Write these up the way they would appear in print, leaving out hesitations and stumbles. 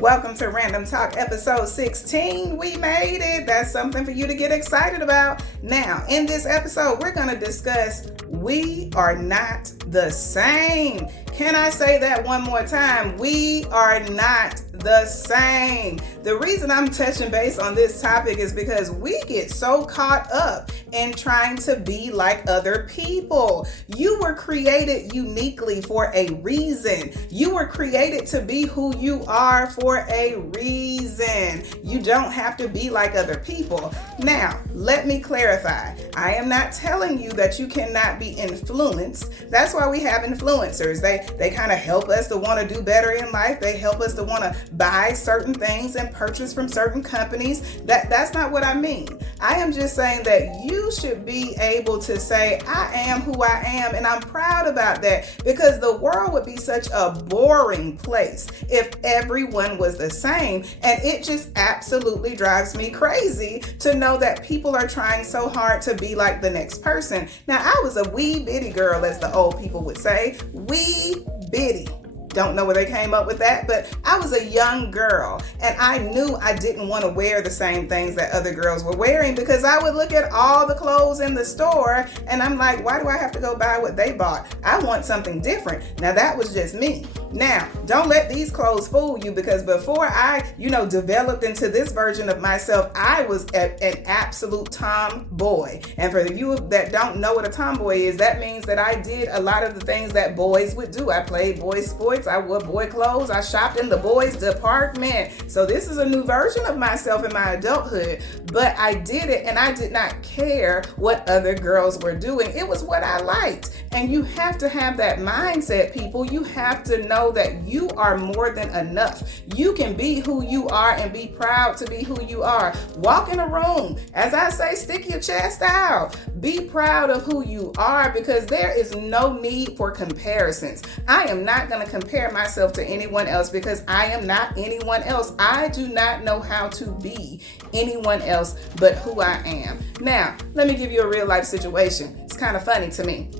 Welcome to Random Talk episode 16. We made it. That's something for you to get excited about. Now, in this episode, we're going to discuss we are not the same. Can I say that one more time? We are not the same. The reason I'm touching base on this topic is because we get so caught up in trying to be like other people. You were created uniquely for a reason. You were created to be who you are for a reason. You don't have to be like other people. Now, let me clarify. I am not telling you that you cannot be influenced. That's why we have influencers. They kind of help us to want to do better in life. They help us to want to buy certain things and purchase from certain companies. That's not what I mean. I am just saying that you should be able to say, I am who I am, and I'm proud about that, because the world would be such a boring place if everyone was the same. And it just absolutely drives me crazy to know that people are trying so hard to be like the next person. Now, I was a wee bitty girl, as the old people would say. Wee bitty. Don't know where they came up with that, but I was a young girl and I knew I didn't want to wear the same things that other girls were wearing, because I would look at all the clothes in the store and I'm like, why do I have to go buy what they bought? I want something different. Now, that was just me. Now, don't let these clothes fool you, because before I, developed into this version of myself, I was an absolute tomboy. And for you that don't know what a tomboy is, that means that I did a lot of the things that boys would do. I played boys sports. I wore boy clothes. I shopped in the boys department. So this is a new version of myself in my adulthood, but I did it and I did not care what other girls were doing. It was what I liked. And you have to have that mindset, people. You have to know that you are more than enough. You can be who you are and be proud to be who you are. Walk in a room. As I say, stick your chest out. Be proud of who you are, because there is no need for comparisons. I am not going to compare myself to anyone else, because I am not anyone else. I do not know how to be anyone else but who I am. Now, let me give you a real life situation. It's kind of funny to me.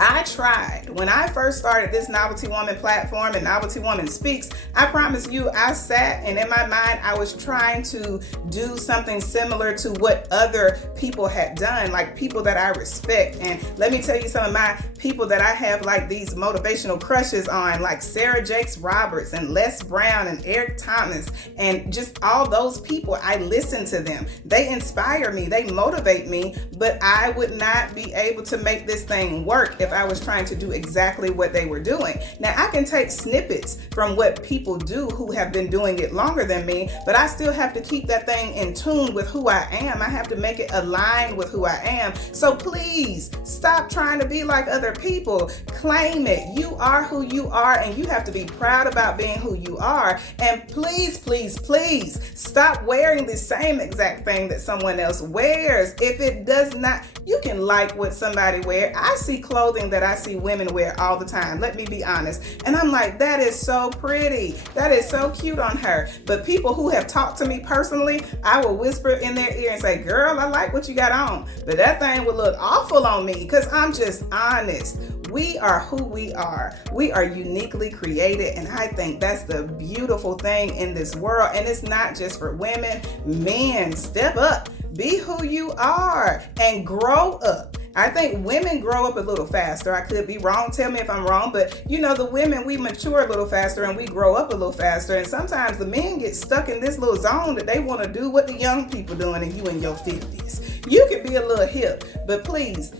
I tried, when I first started this Novelty Woman platform and Novelty Woman Speaks, I promise you, I sat and in my mind, I was trying to do something similar to what other people had done, like people that I respect. And let me tell you, some of my people that I have like these motivational crushes on, like Sarah Jakes Roberts and Les Brown and Eric Thomas, and just all those people, I listen to them. They inspire me, they motivate me, but I would not be able to make this thing work if I was trying to do exactly what they were doing. Now, I can take snippets from what people do who have been doing it longer than me, but I still have to keep that thing in tune with who I am. I have to make it align with who I am. So please stop trying to be like other people. Claim it. You are who you are, and you have to be proud about being who you are. And please, please, please stop wearing the same exact thing that someone else wears. If it does not, you can like what somebody wears. I see clothing that I see women wear all the time. Let me be honest. And I'm like, that is so pretty. That is so cute on her. But people who have talked to me personally, I will whisper in their ear and say, girl, I like what you got on. But that thing would look awful on me, because I'm just honest. We are who we are. We are uniquely created. And I think that's the beautiful thing in this world. And it's not just for women. Men, step up. Be who you are and grow up. I think women grow up a little faster. I could be wrong. Tell me if I'm wrong. But the women, we mature a little faster and we grow up a little faster. And sometimes the men get stuck in this little zone that they want to do what the young people doing, and you in your 50s. You could be a little hip, but please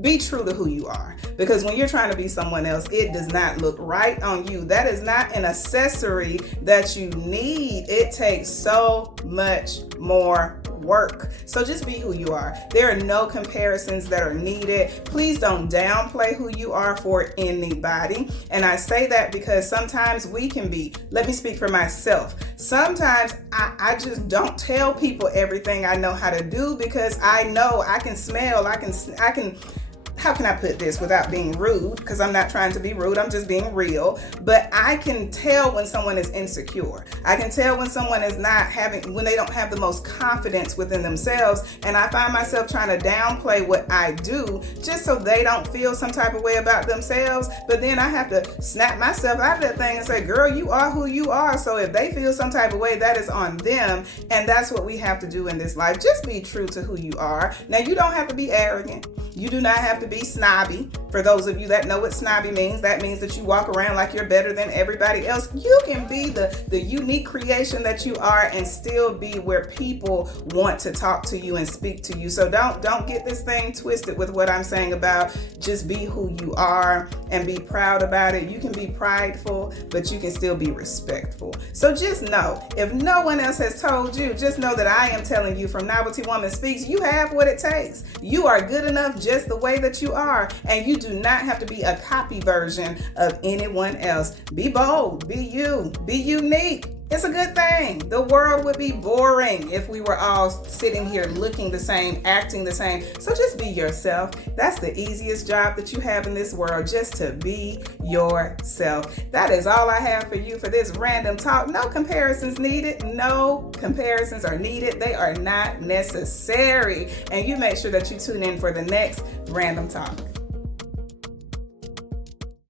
be true to who you are. Because when you're trying to be someone else, it does not look right on you. That is not an accessory that you need. It takes so much more work. So just be who you are. There are no comparisons that are needed. Please don't downplay who you are for anybody. And I say that because sometimes we can be, let me speak for myself. Sometimes I just don't tell people everything I know how to do, because I know I can smell, I can how can I put this without being rude? Because I'm not trying to be rude, I'm just being real. But I can tell when someone is insecure. I can tell when someone is when they don't have the most confidence within themselves. And I find myself trying to downplay what I do just so they don't feel some type of way about themselves. But then I have to snap myself out of that thing and say, girl, you are who you are. So if they feel some type of way, that is on them. And that's what we have to do in this life. Just be true to who you are. Now, you don't have to be arrogant. You do not have to be snobby. For those of you that know what snobby means, that means that you walk around like you're better than everybody else. You can be the unique creation that you are and still be where people want to talk to you and speak to you. So don't get this thing twisted with what I'm saying about just be who you are and be proud about it. You can be prideful, but you can still be respectful. So just know, if no one else has told you, just know that I am telling you from Novelty Woman Speaks, you have what it takes. You are good enough just the way that you are, and you do not have to be a copy version of anyone else. Be bold, be you, be unique. It's a good thing. The world would be boring if we were all sitting here looking the same, acting the same. So just be yourself. That's the easiest job that you have in this world, just to be yourself. That is all I have for you for this random talk. No comparisons needed. No comparisons are needed. They are not necessary. And you make sure that you tune in for the next random talk.